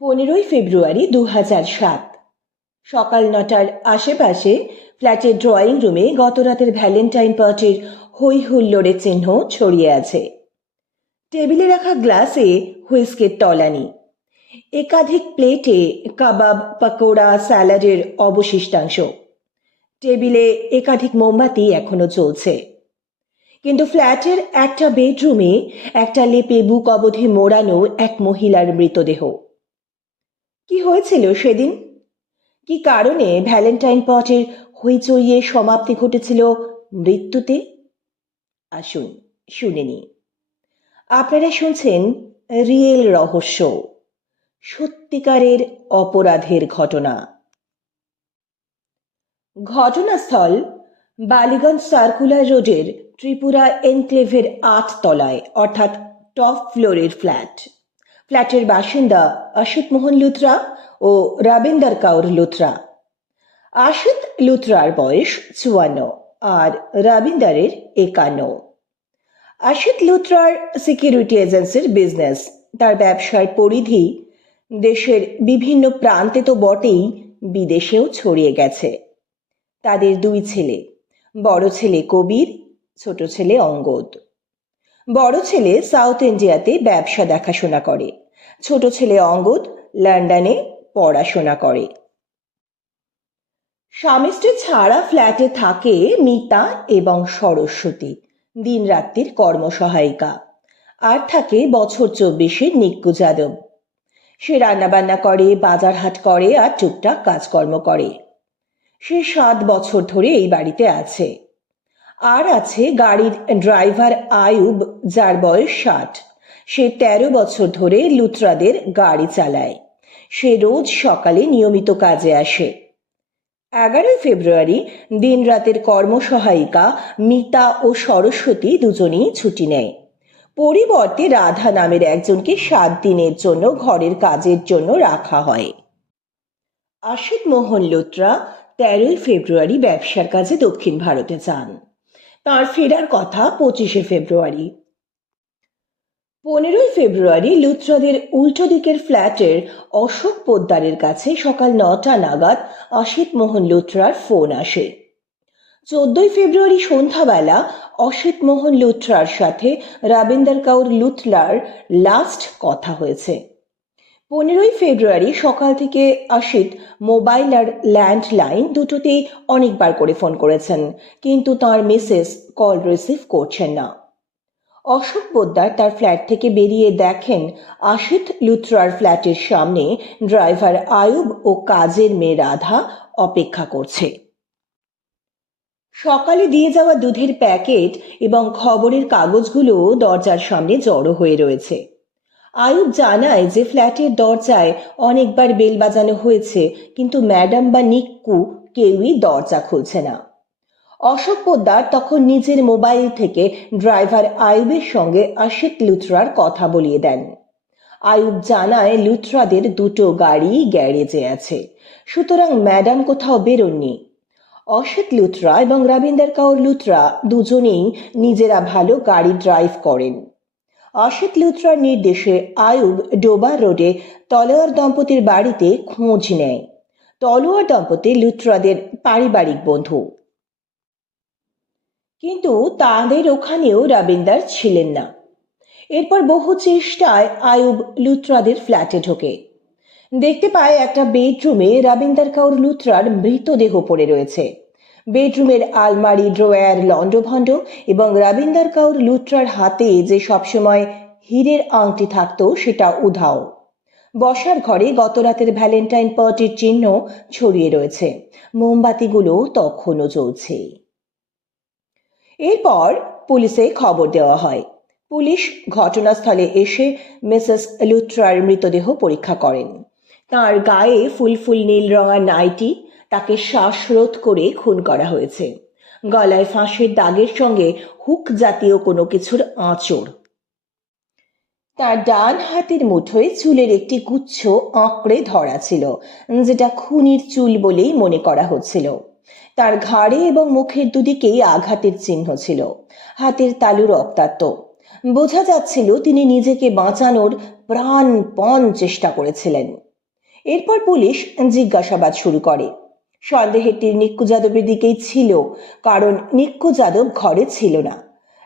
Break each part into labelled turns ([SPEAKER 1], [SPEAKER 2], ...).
[SPEAKER 1] পনেরোই ফেব্রুয়ারি দু সাত। সকাল নটার আশেপাশে ফ্ল্যাটের ড্রয়িং রুমে গতরাতের ভ্যালেন্টাইন পার্টির হই হুল্লোড়ের চিহ্ন ছড়িয়ে আছে। টেবিলে রাখা গ্লাসে হুইস্কের তলানি। একাধিক প্লেটে কাবাব, পাকোড়া, স্যালাডের অবশিষ্টাংশ। টেবিলে একাধিক মোমবাতি এখনও চলছে কিন্তু ফ্ল্যাটের একটা বেডরুমে একটা লেপে বুক অবধি মোড়ানো এক মহিলার মৃতদেহ। কি হয়েছিল সেদিন? কি কারণে ভ্যালেন্টাইন পটের হইচইয়ে সমাপ্তি ঘটেছিল মৃত্যুতে? আসুন শুনে নি আপনারা শুনছেন রিয়েল রহস্য, সত্যিকারের অপরাধের ঘটনা। ঘটনাস্থল বালিগঞ্জ সার্কুলার রোডের ত্রিপুরা এনক্লেভের আট তলায় অর্থাৎ টপ ফ্লোরের ফ্ল্যাট। ফ্ল্যাটের বাসিন্দা অসিত মোহন লুথরা ও রাবিন্দর কাউর লুথরা আশিত লুথরার বয়স চুয়ান্ন আর রাবিন্দারের একান্ন। আশিত লুথরার সিকিউরিটি এজেন্সির বিজনেস তার ব্যবসার পরিধি দেশের বিভিন্ন প্রান্তে তো বটেই বিদেশেও ছড়িয়ে গেছে। তাদের দুই ছেলে, বড় ছেলে কবির, ছোট ছেলে অঙ্গদ। বড় ছেলে সাউথ ইন্ডিয়াতে ব্যবসা দেখাশোনা করে। ছোট ছেলে অঙ্গদ লন্ডনে পড়াশোনা করে। স্বামী স্ত্রী ছাড়া ফ্ল্যাটে থাকে মিতা এবং সরস্বতী। দিনরাত্রির কর্মসহায়িকা। আর থাকে বছর চব্বিশের নিক্কু যাদব। সে রান্নাবান্না করে বাজার হাট করে আর টুকটাক কাজকর্ম করে। সে সাত বছর ধরে এই বাড়িতে আছে। আর আছে গাড়ির ড্রাইভার আয়ুব, যার বয়স ষাট। সে তেরো বছর ধরে লুথরাদের গাড়ি চালায়। সে রোজ সকালে নিয়মিত কাজে আসে। এগারোই ফেব্রুয়ারি দিন রাতের কর্মসহায়িকা মিতা ও সরস্বতী দুজনেই ছুটি নেয়। পরিবর্তে রাধা নামের একজনকে সাত দিনের জন্য ঘরের কাজের জন্য রাখা হয়। আশিক মোহন লোত্রা তেরোই ফেব্রুয়ারি ব্যবসার কাজে দক্ষিণ ভারতে যান। তার ফেরার কথা পঁচিশে ফেব্রুয়ারি। পনেরোই ফেব্রুয়ারি লুথরাদের উল্টো দিকের ফ্ল্যাটের অশোক পোদ্দারের কাছে সকাল নটা নাগাদ অসিত মোহন লুথরার ফোন আসে। চোদ্দই ফেব্রুয়ারি সন্ধ্যাবেলা অসিত মোহন লুথরার সাথে রাবিন্দর কাউর লুথলার লাস্ট কথা হয়েছে। পনেরোই ফেব্রুয়ারি সকাল থেকে অসিত মোবাইল আর ল্যান্ডলাইন দুটোতেই অনেকবার করে ফোন করেছেন। কিন্তু তার মিসেস কল রিসিভ করছেন না। অশোক পোদ্দার তার ফ্ল্যাট থেকে বেরিয়ে দেখেন আশিত লুথরার ফ্ল্যাটের সামনে ড্রাইভার আয়ুব ও কাজের মেয়ে রাধা অপেক্ষা করছে। সকালে দিয়ে যাওয়া দুধের প্যাকেট এবং খবরের কাগজগুলো দরজার সামনে জড়ো হয়ে রয়েছে। আয়ুব জানায় যে ফ্ল্যাটের দরজায় অনেকবার বেল বাজানো হয়েছে, কিন্তু ম্যাডাম বা নিক্কু কেউই দরজা খুলছে না। অশোক পোদ্দার তখন নিজের মোবাইল থেকে ড্রাইভার আয়ুবের সঙ্গে আশিক লুথরার কথা বলিয়ে দেন। আয়ুব জানায় লুথরাদের দুটো গাড়ি গ্যারেজে আছে, সুতরাং ম্যাডাম কোথাও বেরোননি। অসিত লুথরা এবং রাবিন্দর কাউর লুথরা দুজনেই নিজেরা ভালো গাড়ি ড্রাইভ করেন। অসিত লুথরার নির্দেশে আয়ুব ডোবা রোডে তলোয়ার দম্পতির বাড়িতে খোঁজ নেয়। তলোয়ার দম্পতি লুথরাদের পারিবারিক বন্ধু। কিন্তু তাদের ওখানেও রাবিন্দার ছিলেন না। এরপর বহু চেষ্টায় আয়ুব লুথরাদের ফ্ল্যাটে ঢোকে। দেখতে পায় একটা বেডরুমে রাবিন্দার কাউর লুথরার মৃতদেহ পড়ে রয়েছে। বেডরুমের আলমারি, ড্রয়ার লন্ডভন্ড এবং রাবিন্দার কাউর লুথরার হাতে যে সবসময় হীরের আংটি থাকতো সেটা উধাও। বসার ঘরে গত রাতের ভ্যালেন্টাইন পার্টির চিহ্ন ছড়িয়ে রয়েছে। মোমবাতিগুলো তখনও জ্বলছে। এরপর পুলিশে খবর দেওয়া হয়। পুলিশ ঘটনাস্থলে এসে মিসেস লুথ্রার মৃতদেহ পরীক্ষা করেন। তার গায়ে ফুলফুল নীল রঙা নাইটি তাকে শ্বাসরোধ করে খুন করা হয়েছে। গলায় ফাঁসের দাগের সঙ্গে হুক জাতীয় কোনো কিছুর আঁচড়। তার ডান হাতের মুঠোয় চুলের একটি গুচ্ছ আঁকড়ে ধরা ছিল, যেটা খুনির চুল বলেই মনে করা হচ্ছিল। তার ঘাড়ে এবং মুখের দুদিকেই আঘাতের চিহ্ন ছিল, হাতের তালু রক্তাক্ত। বোঝা যাচ্ছিল তিনি নিজেকে বাঁচানোর প্রাণপণ চেষ্টা করেছিলেন। এরপর পুলিশ জিজ্ঞাসাবাদ শুরু করে। সন্দেহের নিক্কু যাদবের দিকেই ছিল, কারণ নিক্কু যাদব ঘরে ছিল না।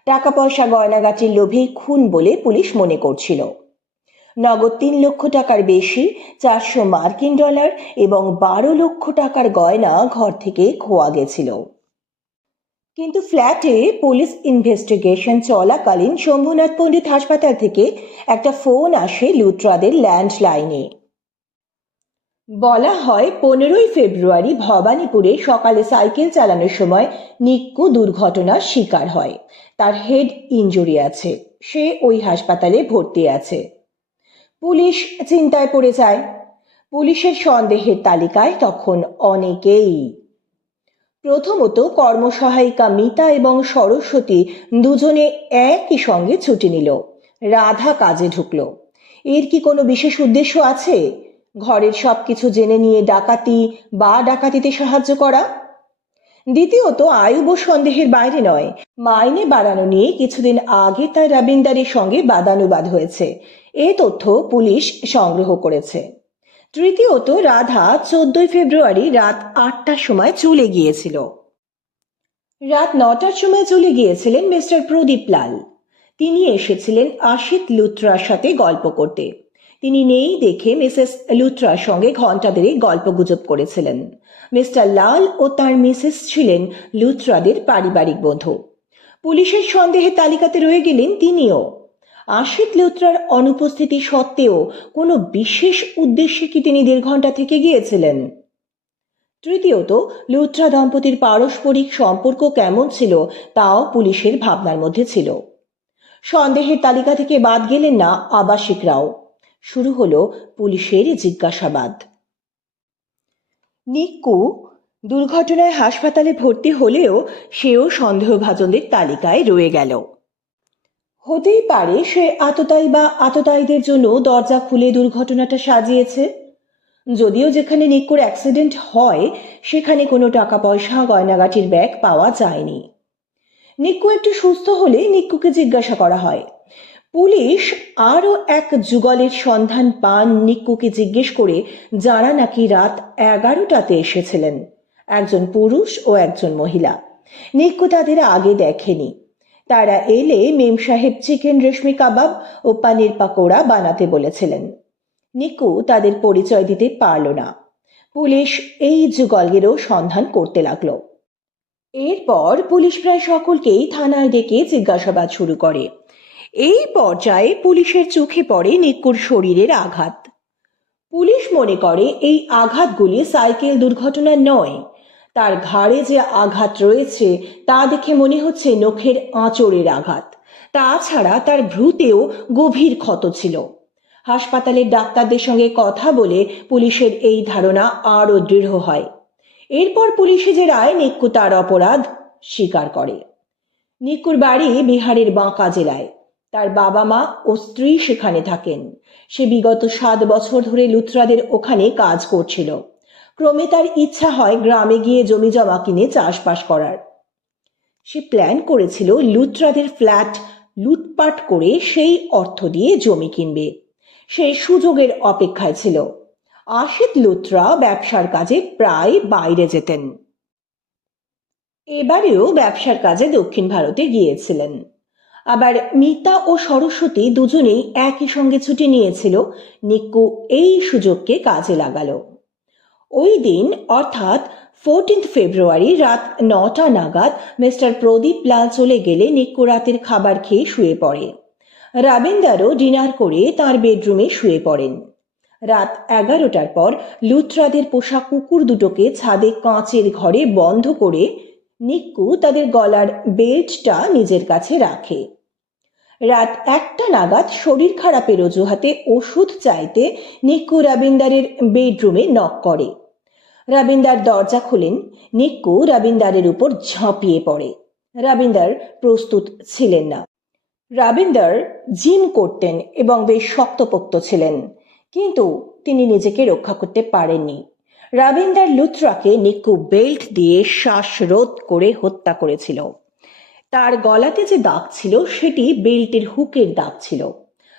[SPEAKER 1] টাকা পয়সা গয়নাগাটির লোভেই খুন বলে পুলিশ মনে করছিল। নগদ তিন লক্ষ টাকার বেশি, চারশো মার্কিন ডলার এবং বারো লক্ষ টাকার গয়না ঘর থেকে খোয়া গেছিল। কিন্তু ফ্ল্যাটে পুলিশ ইনভেস্টিগেশন চলাকালীন শম্ভুনাথ পণ্ডিত হাসপাতাল থেকে একটা ফোন আসে লুটরাদের ল্যান্ডলাইনে। বলা হয়, পনেরোই ফেব্রুয়ারি ভবানীপুরে সকালে সাইকেল চালানোর সময় নিক্কু দুর্ঘটনার শিকার হয়। তার হেড ইনজুরি আছে। সে ওই হাসপাতালে ভর্তি আছে। পুলিশ চিন্তায় পড়ে যায়। পুলিশের সন্দেহের তালিকায় তখন অনেকেই। প্রথমত কর্মসহায়িকা মিতা এবং সরস্বতী দুজনে একই সঙ্গে ছুটি নিল। রাধা কাজে ঢুকলো। এর কি কোনো বিশেষ উদ্দেশ্য আছে? ঘরের সব কিছু জেনে নিয়ে ডাকাতি বা ডাকাতিতে সাহায্য করা? দ্বিতীয়ত আয়ুব সন্দেহের বাইরে নয়। মাইনে বাড়ানো নিয়ে কিছুদিন আগে তার রাবিন্দারের সঙ্গে বাদানুবাদ হয়েছে। এ তথ্য পুলিশ সংগ্রহ করেছে। তৃতীয়ত, রাধা চোদ্দই ফেব্রুয়ারি রাত আটটার সময় চলে গিয়েছিল। রাত নটার সময় চলে গিয়েছিলেন মিস্টার প্রদীপ লাল। তিনি এসেছিলেন আশিত লুত্রার সাথে গল্প করতে। তিনি নেই দেখে মিসেস লুত্রার সঙ্গে ঘণ্টা গল্প গুজব করেছিলেন। মিস্টার লাল ও তার মিসেস ছিলেন লুত্রাদের পারিবারিক বন্ধু। পুলিশের সন্দেহের তালিকাতে রয়ে গেলেন তিনিও। আশিত লুত্রার অনুপস্থিতি সত্ত্বেও কোনো বিশেষ উদ্দেশ্যে কি তিনি দেড় ঘণ্টা থেকে গিয়েছিলেন? তৃতীয়ত লুত্রা দম্পতির পারস্পরিক সম্পর্ক কেমন ছিল তাও পুলিশের ভাবনার মধ্যে ছিল। সন্দেহের তালিকা থেকে বাদ গেলেন না আবাসিকরাও। শুরু হলো পুলিশের জিজ্ঞাসাবাদ। নিক্কু দুর্ঘটনায় হাসপাতালে ভর্তি হলেও সেও সন্দেহভাজনদের তালিকায় রয়ে গেল। হতেই পারে সে আততায়ী বা আততায়ীদের জন্য দরজা খুলে দুর্ঘটনাটা সাজিয়েছে। যদিও যেখানে নিক্কুর অ্যাক্সিডেন্ট হয়, সেখানে কোনো টাকা পয়সা গয়নাগাটির ব্যাগ পাওয়া যায়নি। নিক্কু একটু সুস্থ হলে নিক্কুকে জিজ্ঞাসা করা হয়। পুলিশ আরও এক যুগলের সন্ধান পান নিক্কুকে জিজ্ঞেস করে যারা নাকি রাত এগারোটাতে এসেছিলেন, একজন পুরুষ ও একজন মহিলা। নিক্কু তাদের আগে দেখেনি। তারা এলে মেম সাহেব চিকেন রেশমি কাবাব ও পানির পাকোড়া বানাতে বলেছিলেন। নিকু তাদের পরিচয় দিতে পারল না। পুলিশ এই যুগলেরও সন্ধান করতে লাগল। এরপর পুলিশ প্রায় সকলকেই থানায় ডেকে জিজ্ঞাসাবাদ শুরু করে। এই পর্যায়ে পুলিশের চোখে পড়ে নিকুর শরীরের আঘাত। পুলিশ মনে করে এই আঘাতগুলি সাইকেল দুর্ঘটনা নয়। তার ঘাড়ে যে আঘাত রয়েছে, তা দেখে মনে হচ্ছে নখের আঁচড়ের আঘাত। তাছাড়া তার ভ্রুতেও গভীর ক্ষত ছিল। হাসপাতালের ডাক্তারদের সঙ্গে কথা বলে পুলিশের এই ধারণা আরও দৃঢ় হয়। এরপর পুলিশে যে রায় নিক্কু তার অপরাধ স্বীকার করে। নিক্কুর বাড়ি বিহারের বাঁকা জেলায়। তার বাবা মা ও স্ত্রী সেখানে থাকেন। সে বিগত সাত বছর ধরে লুথরাদের ওখানে কাজ করছিল। ক্রমে তার ইচ্ছা হয় গ্রামে গিয়ে জমি জমা কিনে চাষবাস করার। সে প্ল্যান করেছিল লুথরাদের ফ্ল্যাট লুটপাট করে সেই অর্থ দিয়ে জমি কিনবে। সেই সুযোগের অপেক্ষায় ছিল। আশিত লুত্রা ব্যবসার কাজে প্রায় বাইরে যেতেন। এবারেও ব্যবসার কাজে দক্ষিণ ভারতে গিয়েছিলেন। আবার মিতা ও সরস্বতী দুজনেই একই সঙ্গে ছুটি নিয়েছিল। নিক্কু এই সুযোগকে কাজে লাগালো। ওই দিন, অর্থাৎ ফোরটিন্থ ফেব্রুয়ারি রাত নটা নাগাদ মিস্টার প্রদীপ লাল চলে গেলে নিক্কু রাতের খাবার খেয়ে শুয়ে পড়ে। রাবেন্দারও ডিনার করে তার বেডরুমে শুয়ে পড়েন। রাত এগারোটার পর লুথরাদের পোষা কুকুর দুটোকে ছাদে কাঁচের ঘরে বন্ধ করে নিক্কু তাদের গলার বেল্টটা নিজের কাছে রাখে। রাত একটা নাগাদ শরীর খারাপের অজুহাতে ওষুধ চাইতে নিক্কু রাবিন্দারের বেডরুমে নক করে। রাবিন্দার দরজা খুলেন নিক্কু রাবিন্দারের উপর ঝাঁপিয়ে পড়ে। রাবিন্দার প্রস্তুত ছিলেন না। রাবিন্দার জিম করতেন এবং বেশ শক্তপোক্ত ছিলেন, কিন্তু তিনি নিজেকে রক্ষা করতে পারেননি। রাবিন্দার লুথরাকে নিক্কু বেল্ট দিয়ে শ্বাসরোধ করে হত্যা করেছিল। তার গলাতে যে দাগ ছিল, সেটি বেল্টের হুকের দাগ ছিল।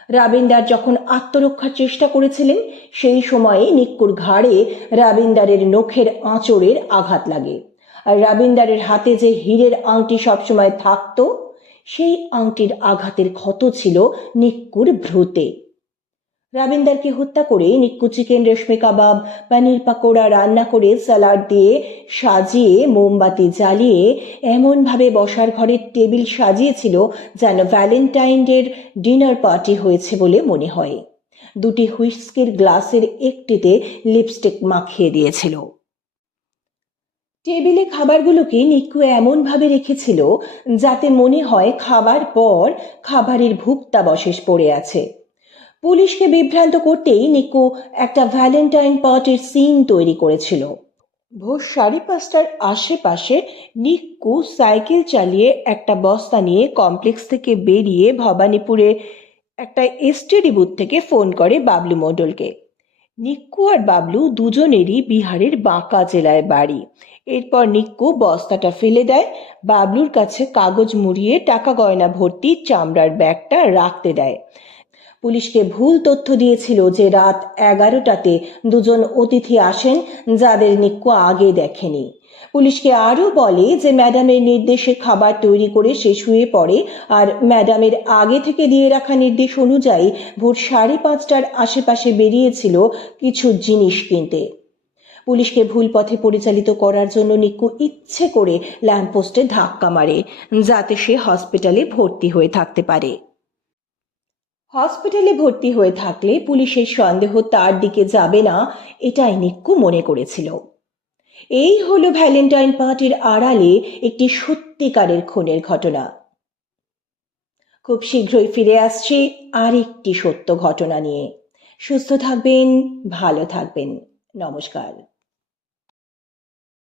[SPEAKER 1] রাবিন্দার যখন আত্মরক্ষার চেষ্টা করেছিলেন, সেই সময়ে নিক্কুর ঘাড়ে রাবিন্দারের নখের আঁচড়ের আঘাত লাগে। আর রাবিন্দারের হাতে যে হীরের আংটি সবসময় থাকতো, সেই আংটির আঘাতের ক্ষত ছিল নিক্কুর ভ্রুতে। রাবিন্দারকে হত্যা করে নিক্কু চিকেন রেশমি কাবাব, পানির পাকোড়া রান্না করে স্যালাড দিয়ে সাজিয়ে মোমবাতি জ্বালিয়ে এমনভাবে বসার ঘরের টেবিল সাজিয়েছিল যেন ভ্যালেন্টাইন ডের ডিনার পার্টি হয়েছে বলে মনে হয়। দুটি হুইস্কির গ্লাসের একটিতে লিপস্টিক মাখিয়ে দিয়েছিল। টেবিলে খাবারগুলোকে নিক্কু এমনভাবে রেখেছিল যাতে মনে হয় খাবার পর খাবারের ভুক্তাবশেষ পড়ে আছে। পুলিশকে বিভ্রান্ত করতেই নিকু একটা ভ্যালেন্টাইন পার্টির সিন তৈরি করেছিল। ভোর সাড়ে পাঁচটার আশেপাশে নিক্কু সাইকেল চালিয়ে একটা বস্তা নিয়ে কমপ্লেক্স থেকে বেরিয়ে ভবানীপুরে একটা এসটিডি বুথ থেকে ফোন করে বাবলু মণ্ডলকে। নিক্কু আর বাবলু দুজনেরই বিহারের বাঁকা জেলায় বাড়ি। এরপর নিক্কু বস্তাটা ফেলে দেয়, বাবলুর কাছে কাগজ মুড়িয়ে টাকা গয়না ভর্তি চামড়ার ব্যাগটা রাখতে দেয়। পুলিশকে ভুল তথ্য দিয়েছিল যে রাত এগারোটাতে দুজন অতিথি আসেন যাদের নিক্কু আগে দেখেনি। পুলিশকে আরও বলে যে ম্যাডামের নির্দেশে খাবার তৈরি করে সে শুয়ে পড়ে আর ম্যাডামের আগে থেকে দিয়ে রাখা নির্দেশ অনুযায়ী ভোর সাড়ে পাঁচটার আশেপাশে বেরিয়েছিল কিছু জিনিস কিনতে। পুলিশকে ভুল পথে পরিচালিত করার জন্য নিক্কু ইচ্ছে করে ল্যাম্পপোস্টে ধাক্কা মারে, যাতে সে হসপিটালে ভর্তি হয়ে থাকতে পারে। হসপিটালে ভর্তি হয়ে থাকলে পুলিশের সন্দেহ তার দিকে যাবে না, এটাই নিক্কু মনে করেছিল। এই হলো ভ্যালেন্টাইন পার্টির আড়ালে একটি সত্যিকারের খুনের ঘটনা। খুব শীঘ্রই ফিরে আসছি আরেকটি সত্য ঘটনা নিয়ে। সুস্থ থাকবেন, ভালো থাকবেন। নমস্কার।